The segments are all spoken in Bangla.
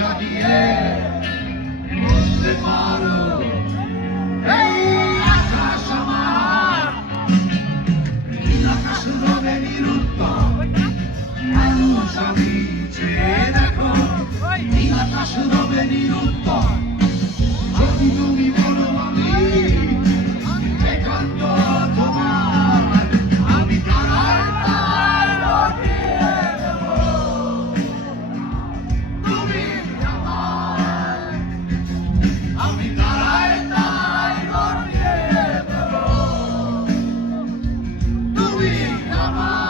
দাঁড়িয়ে বলতে পারো এই আকাশ আমার, নীল আকাশ রবে নিরুত্তর, মানুষ আমি চেয়ে দেখো নীল আকাশ রবে নিরুত্তর, যদি তুমি বলো আমি একান্ত তোমার, আমি তারায় তারায় রটিয়ে দেব, তুমি আমার, আমি তারায় তারায় রটিয়ে দেব, তুমি আমার।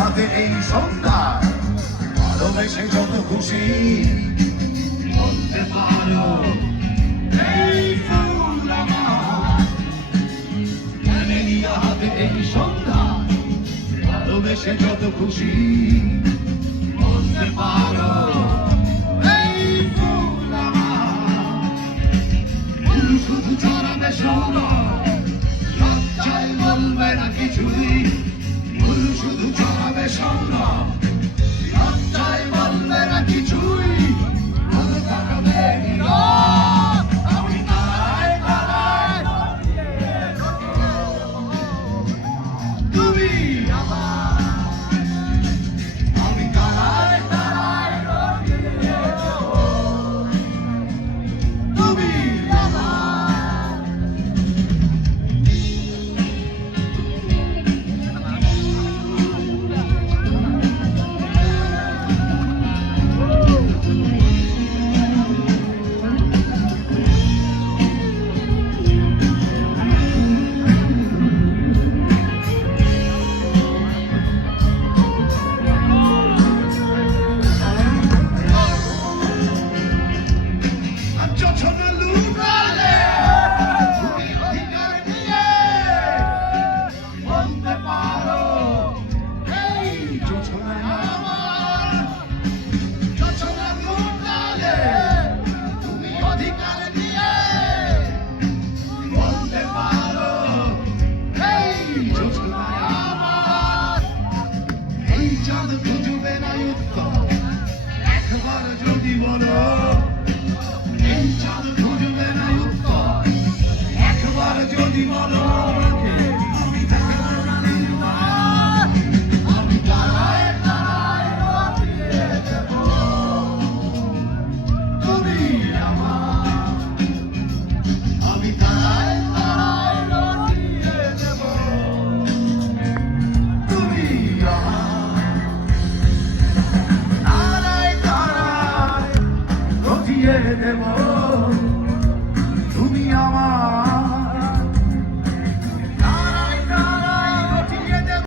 হাতে এই সন্ধ্যা ভালোবেসে যত খুশি বলতে পারো এই ফুল আমার, হাতে এই সন্ধ্যা ভালোবেসে যত খুশি বলতে পারো এই ফুল আমার, ফুল শুধু ছড়াবে সৌরভ, লজ্জায় বলবে না কিছুই, ফুল শুধু ছড়াবে সৌরভ, লজ্জায় বলবে না কিছুই, ভালো থাকবে নীরব, আমি তারায় তারায় রটিয়ে দেব, তুমি আমার, আমি তারায় তারায় রটিয়ে দেব, তুমি আমার। একবার যদি বলো এই চাঁদ খুঁজবে না উত্তর, একবার যদি বলো আমি দেখবো না নির্বাণ, আমি তারায় তারায় রটিয়ে দেব, তুমি আমার, আমি তারায় তারায় রটিয়ে দেব, তুমি আমার, তারায় তারায় রটিয়ে দেব।